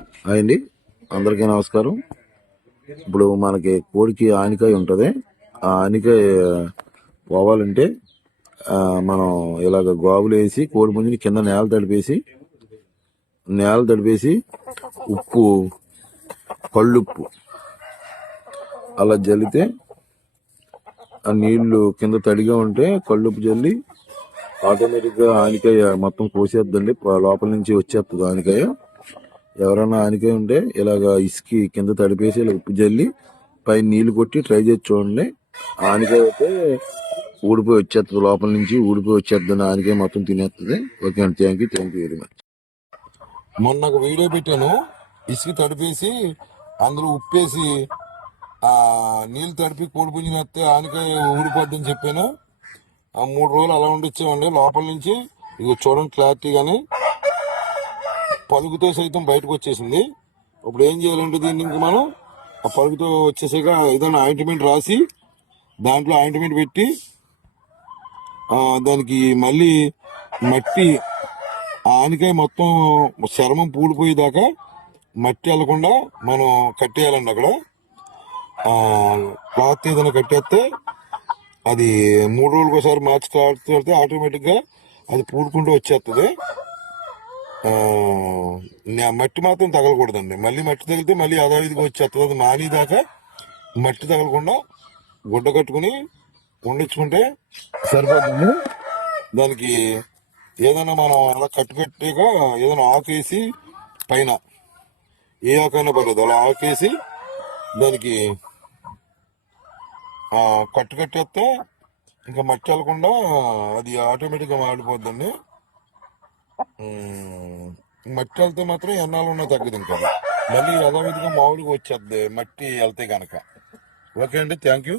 Hi అండి, అందరికీ నమస్కారం. ఇప్పుడు మనకి కోడికి ఆనికాయ ఉంటుంది. ఆ ఆనికాయ పోవాలంటే మనం ఇలాగ గోగులు వేసి కోడి పుంజుని కింద నేల తడిపేసి ఉప్పు, కళ్ళుప్పు అలా జల్లితే ఆ నీళ్లు కింద తడిగా ఉంటే కళ్ళుప్పు జల్లి ఆటోమేటిక్గా ఆనికాయ మొత్తం కోసేద్దండి. లోపల నుంచి వచ్చేస్తుంది ఆనికాయ. ఎవరైనా ఆనికాయ ఉంటే ఇలాగ ఇసుకి కింద తడిపేసి ఇలా ఉప్పు జల్లి పైన నీళ్లు కొట్టి ట్రై చేసి చూడండి. ఆనికాయ అయితే ఊడిపోయి వచ్చేస్తుంది, లోపల నుంచి ఊడిపోయి వచ్చేస్తుంది, ఆనికాయ మొత్తం తినేస్తుంది. ఓకే అండి, థ్యాంక్ యూ వెరీ మచ్. మొన్న ఒక వీడియో పెట్టాను, ఇసుక తడిపేసి అందులో ఉప్పేసి నీళ్ళు తడిపి కోడి పుంజుని వస్తే ఆనికాయ ఊడిపోద్దని చెప్పాను. 3 రోజులు అలా ఉండిచ్చామండి. లోపల నుంచి ఇది చూడండి క్లారిటీగానే పలుగుతో సైతం బయటకు వచ్చేసింది. ఇప్పుడు ఏం చేయాలంటే దీన్ని ఇంక మనం ఆ పలుగుతో వచ్చేసాక ఏదైనా ఆయింట్మెంట్ రాసి దాంట్లో ఆయింట్మెంట్ పెట్టి దానికి మళ్ళీ మట్టి ఆనికాయ మొత్తం చర్మం పూడిపోయేదాకా మట్టి వెళ్లకుండా మనం కట్టేయాలండి. అక్కడ క్లాత్ ఏదైనా కట్టేస్తే అది 3 రోజులకు ఒకసారి మార్చి క్లాత్ పెడితే ఆటోమేటిక్గా అది పూడుకుంటూ వచ్చేస్తుంది. మట్టి మాత్రం తగలకూడదండి. మళ్ళీ మట్టి తగిలితే మళ్ళీ అదావిధిగా వచ్చేస్తుంది. అది మానేదాకా మట్టి తగలకుండా గుడ్డ కట్టుకుని వండించుకుంటే సరిపోతుంది. దానికి ఏదైనా మనం అలా కట్టుకట్టాక ఏదైనా ఆకేసి పైన ఏ ఆకైనా పర్లేదు అలా ఆకేసి దానికి కట్టుకట్టేస్తే ఇంకా మట్టి వెళ్ళకుండా అది ఆటోమేటిక్గా మాడిపోద్దండి. మట్టి వెళ్తే మాత్రం ఎన్నాళ్ళు ఉన్నా తగ్గదు. ఇంకా మళ్ళీ యథావిధిగా మామూలుగా వచ్చేద్ది మట్టి వెళ్తే కనుక. ఓకే అండి, థ్యాంక్ యూ.